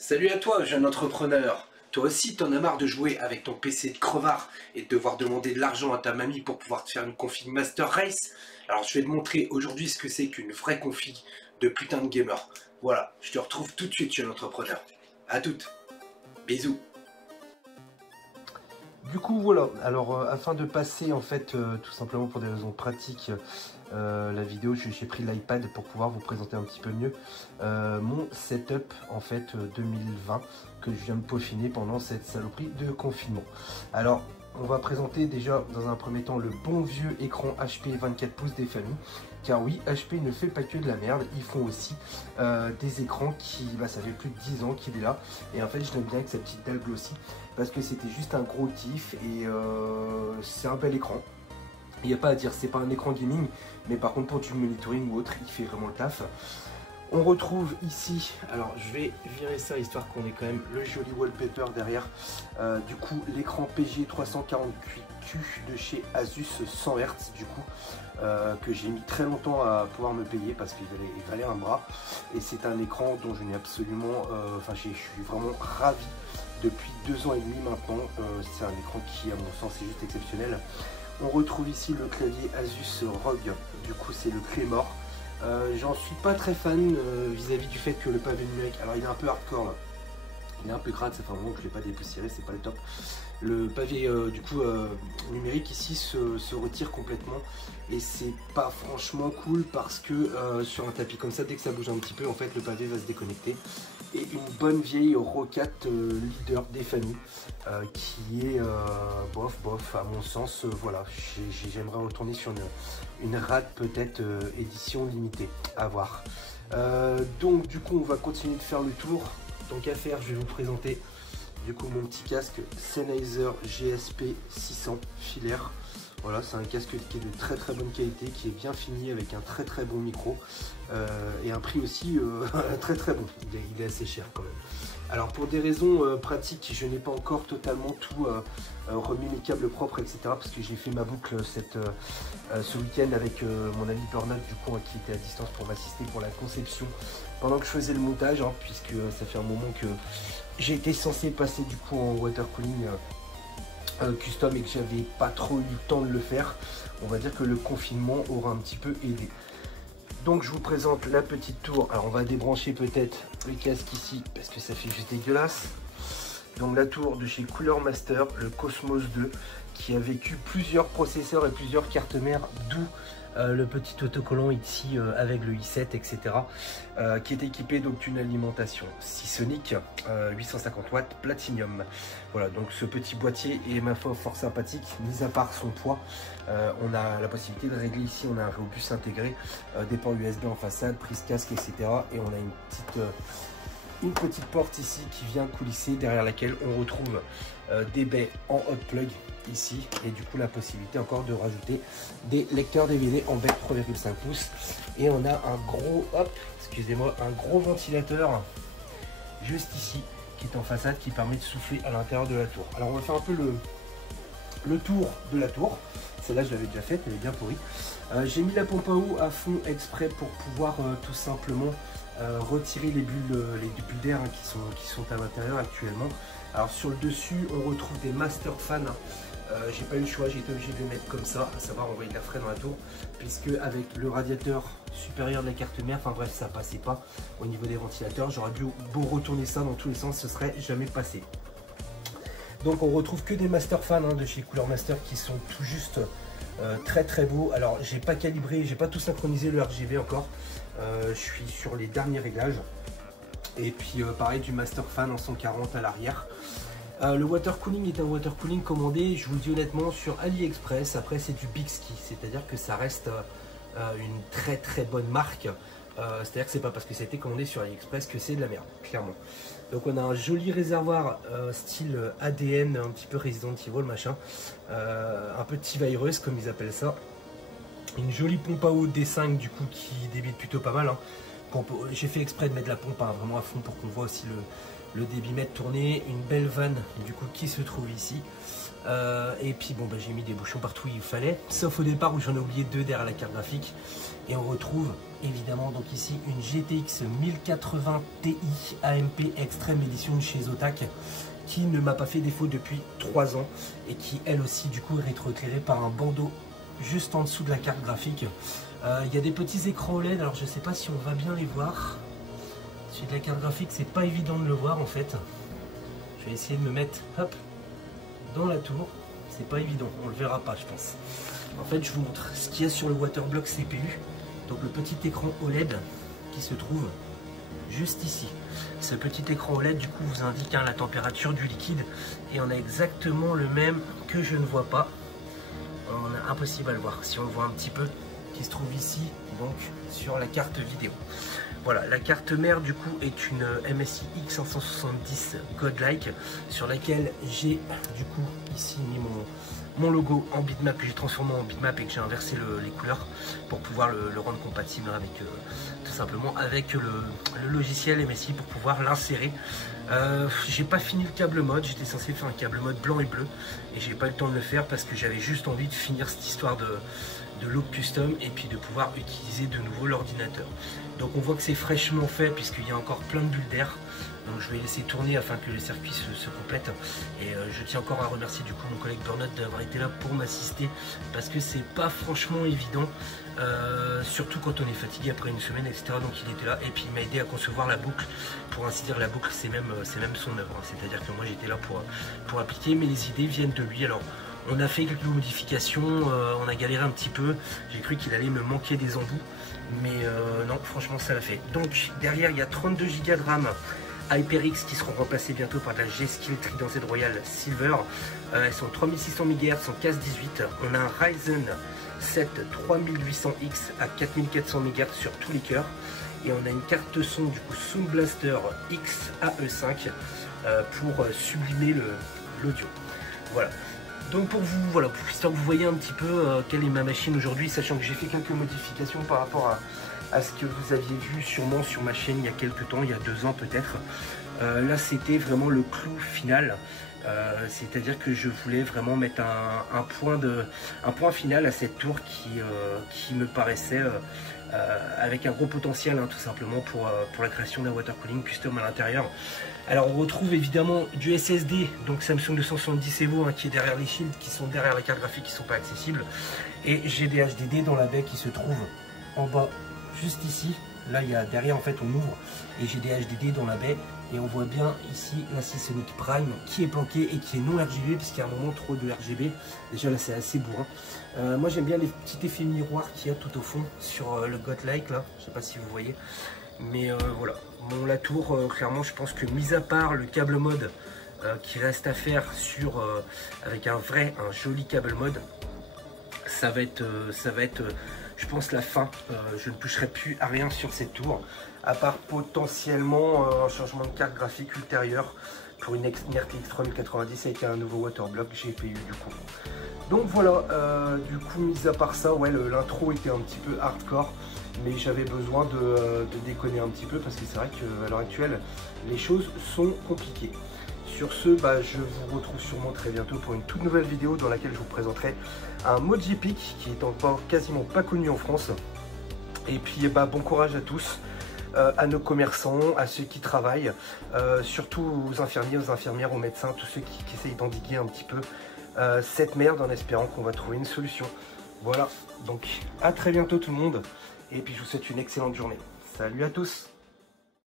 Salut à toi, jeune entrepreneur. Toi aussi, t'en as marre de jouer avec ton PC de crevard et de devoir demander de l'argent à ta mamie pour pouvoir te faire une config Master Race. Alors je vais te montrer aujourd'hui ce que c'est qu'une vraie config de putain de gamer. Voilà, je te retrouve tout de suite, jeune entrepreneur. À toutes. Bisous. Du coup voilà, alors afin de passer en fait tout simplement pour des raisons pratiques la vidéo, j'ai pris l'iPad pour pouvoir vous présenter un petit peu mieux mon setup en fait 2020 que je viens de peaufiner pendant cette saloperie de confinement. Alors on va présenter déjà dans un premier temps le bon vieux écran HP 24 pouces des familles. Car oui, HP ne fait pas que de la merde, ils font aussi des écrans qui, ça fait plus de 10 ans qu'il est là. Et en fait, je l'aime bien avec sa petite dalle glossy, parce que c'était juste un gros kiff et c'est un bel écran. Il n'y a pas à dire, c'est pas un écran gaming, mais par contre pour du monitoring ou autre, il fait vraiment le taf. On retrouve ici, alors je vais virer ça histoire qu'on ait quand même le joli wallpaper derrière. Du coup, l'écran PG 348Q de chez Asus 100 Hz du coup, que j'ai mis très longtemps à pouvoir me payer parce qu'il valait un bras. Et c'est un écran dont je n'ai absolument, je suis vraiment ravi depuis 2 ans et demi maintenant. C'est un écran qui à mon sens est juste exceptionnel. On retrouve ici le clavier Asus ROG, du coup c'est le Claymore. J'en suis pas très fan vis-à-vis du fait que le pavé numérique, alors il est un peu hardcore là, il est un peu crade, ça fait un moment que je l'ai pas dépoussiéré, c'est pas le top. Le pavé numérique ici se retire complètement et c'est pas franchement cool parce que sur un tapis comme ça, dès que ça bouge un petit peu, en fait le pavé va se déconnecter. Et une bonne vieille Rocat leader des familles qui est bof à mon sens. Voilà, j'aimerais retourner sur une RAD peut-être édition limitée, à voir. Donc du coup on va continuer de faire le tour. Donc à faire, je vais vous présenter du coup mon petit casque Sennheiser GSP 600 filaire. Voilà, c'est un casque qui est de très bonne qualité, qui est bien fini avec un très bon micro et un prix aussi très bon. Il est assez cher quand même. Alors pour des raisons pratiques, je n'ai pas encore totalement tout remis mes câbles propres, etc. Parce que j'ai fait ma boucle ce week-end avec mon ami Burnout du coup qui était à distance pour m'assister pour la conception pendant que je faisais le montage, puisque ça fait un moment que j'ai été censé passer du coup en water cooling custom et que j'avais pas trop eu le temps de le faire. On va dire que le confinement aura un petit peu aidé. Donc je vous présente la petite tour. Alors on va débrancher peut-être le casque ici parce que ça fait juste dégueulasse. Donc la tour de chez Cooler Master, le Cosmos 2, qui a vécu plusieurs processeurs et plusieurs cartes mères, d'où le petit autocollant ici avec le i7, etc. Qui est équipé donc d'une alimentation Seasonic 850 watts Platinum. Voilà, donc ce petit boîtier est ma foi fort sympathique, mis à part son poids. On a la possibilité de régler ici, on a un Rhéobus intégré, des ports USB en façade, prise casque, etc. Et on a une petite porte ici qui vient coulisser, derrière laquelle on retrouve des baies en hot plug ici, et du coup la possibilité encore de rajouter des lecteurs DVD en bec 3,5 pouces. Et on a un gros, excusez-moi, un gros ventilateur juste ici qui est en façade, qui permet de souffler à l'intérieur de la tour. Alors on va faire un peu le tour de la tour. Celle-là je l'avais déjà faite, elle est bien pourrie. J'ai mis la pompe à eau à fond exprès pour pouvoir tout simplement retirer les bulles d'air qui sont à l'intérieur actuellement. Alors sur le dessus on retrouve des master fans. J'ai pas eu le choix, j'ai été obligé de les mettre comme ça, à savoir envoyer de l'air frais dans la tour, puisque avec le radiateur supérieur de la carte mère, enfin bref, ça passait pas au niveau des ventilateurs. J'aurais beau retourner ça dans tous les sens, ce serait jamais passé. Donc on retrouve que des master fans de chez Cooler Master qui sont tout juste très beaux. Alors j'ai pas calibré, j'ai pas tout synchronisé le RGB encore. Je suis sur les derniers réglages. Et puis pareil, du master fan en 140 à l'arrière. Le water cooling est un water cooling commandé, je vous le dis honnêtement, sur AliExpress. Après c'est du Bixby, c'est-à-dire que ça reste une très bonne marque. C'est-à-dire que c'est pas parce que ça a été commandé sur AliExpress que c'est de la merde, clairement. Donc on a un joli réservoir style ADN, un petit peu Resident Evil machin, un peu T-Virus comme ils appellent ça. Une jolie pompe à eau D5 du coup qui débite plutôt pas mal, J'ai fait exprès de mettre la pompe vraiment à fond pour qu'on voit aussi le débitmètre tourner. Une belle vanne du coup qui se trouve ici. Et puis bon, j'ai mis des bouchons partout où il fallait, sauf au départ où j'en ai oublié 2 derrière la carte graphique. Et on retrouve évidemment donc ici une GTX 1080 Ti AMP Extreme Edition de chez Zotac, qui ne m'a pas fait défaut depuis 3 ans et qui elle aussi du coup est rétroéclairée par un bandeau juste en dessous de la carte graphique. Il y a des petits écrans OLED, alors je sais pas si on va bien les voir. Celui de la carte graphique, c'est pas évident de le voir en fait. Je vais essayer de me mettre hop dans la tour, c'est pas évident, on le verra pas je pense. En fait je vous montre ce qu'il y a sur le Waterblock CPU, donc le petit écran OLED qui se trouve juste ici. Ce petit écran OLED du coup vous indique la température du liquide et on a exactement le même que je ne vois pas. On est impossible à le voir, si on le voit un petit peu, qui se trouve ici donc sur la carte vidéo. Voilà, la carte mère du coup est une MSI X570 Godlike sur laquelle j'ai du coup ici mis mon logo en bitmap que j'ai transformé en bitmap et que j'ai inversé les couleurs pour pouvoir le rendre compatible avec tout simplement avec le logiciel MSI pour pouvoir l'insérer. J'ai pas fini le câble mode, j'étais censé faire un câble mode blanc et bleu et j'ai pas eu le temps de le faire parce que j'avais juste envie de finir cette histoire de look custom et puis de pouvoir utiliser de nouveau l'ordinateur. Donc on voit que c'est fraîchement fait puisqu'il y a encore plein de bulles d'air. Donc je vais laisser tourner afin que le circuit se complète. Et je tiens encore à remercier du coup mon collègue Burnout d'avoir été là pour m'assister parce que c'est pas franchement évident. Surtout quand on est fatigué après une semaine, etc. Donc il était là et puis il m'a aidé à concevoir la boucle. Pour ainsi dire, la boucle c'est même son œuvre. C'est-à-dire que moi j'étais là pour appliquer, mais les idées viennent de lui. Alors on a fait quelques modifications, on a galéré un petit peu. J'ai cru qu'il allait me manquer des embouts, mais non, franchement ça l'a fait. Donc derrière il y a 32 Go de RAM HyperX qui seront remplacés bientôt par de la G-Skill Trident Z Royal Silver. Elles sont 3600 MHz en case 18. On a un Ryzen 7 3800X à 4400 MHz sur tous les cœurs. Et on a une carte son du coup Sound Blaster X AE5 pour sublimer l'audio. Voilà. Donc pour vous, voilà, histoire que vous voyez un petit peu quelle est ma machine aujourd'hui, sachant que j'ai fait quelques modifications par rapport à ce que vous aviez vu sûrement sur ma chaîne il y a quelques temps, il y a 2 ans peut-être. Là c'était vraiment le clou final, c'est-à-dire que je voulais vraiment mettre un point final à cette tour qui me paraissait avec un gros potentiel tout simplement pour la création d'un water cooling custom à l'intérieur. Alors on retrouve évidemment du SSD, donc Samsung 270 Evo qui est derrière les shields qui sont derrière la carte graphique qui ne sont pas accessibles, et j'ai des HDD dans la baie qui se trouve en bas juste ici. Là il y a derrière en fait on ouvre et j'ai des HDD dans la baie et on voit bien ici la Seasonic Prime qui est planquée et qui est non RGB puisqu'il y a un moment trop de RGB. Déjà là c'est assez bourrin. Moi j'aime bien les petits effets miroirs qu'il y a tout au fond sur le Godlike là, je sais pas si vous voyez. Mais voilà, bon, la tour, clairement, je pense que mis à part le câble mode qui reste à faire avec un joli câble mode, ça va être, je pense, la fin. Je ne toucherai plus à rien sur cette tour, à part potentiellement un changement de carte graphique ultérieur pour une RTX 3090 avec un nouveau Waterblock GPU du coup. Donc voilà, du coup, mis à part ça, ouais, l'intro était un petit peu hardcore. Mais j'avais besoin de déconner un petit peu parce que c'est vrai qu'à l'heure actuelle, les choses sont compliquées. Sur ce, je vous retrouve sûrement très bientôt pour une toute nouvelle vidéo dans laquelle je vous présenterai un Moji Peak qui est encore quasiment pas connu en France. Et puis bon courage à tous, à nos commerçants, à ceux qui travaillent, surtout aux infirmiers, aux infirmières, aux médecins, tous ceux qui essayent d'endiguer un petit peu cette merde en espérant qu'on va trouver une solution. Voilà, donc à très bientôt tout le monde. Et puis je vous souhaite une excellente journée. Salut à tous!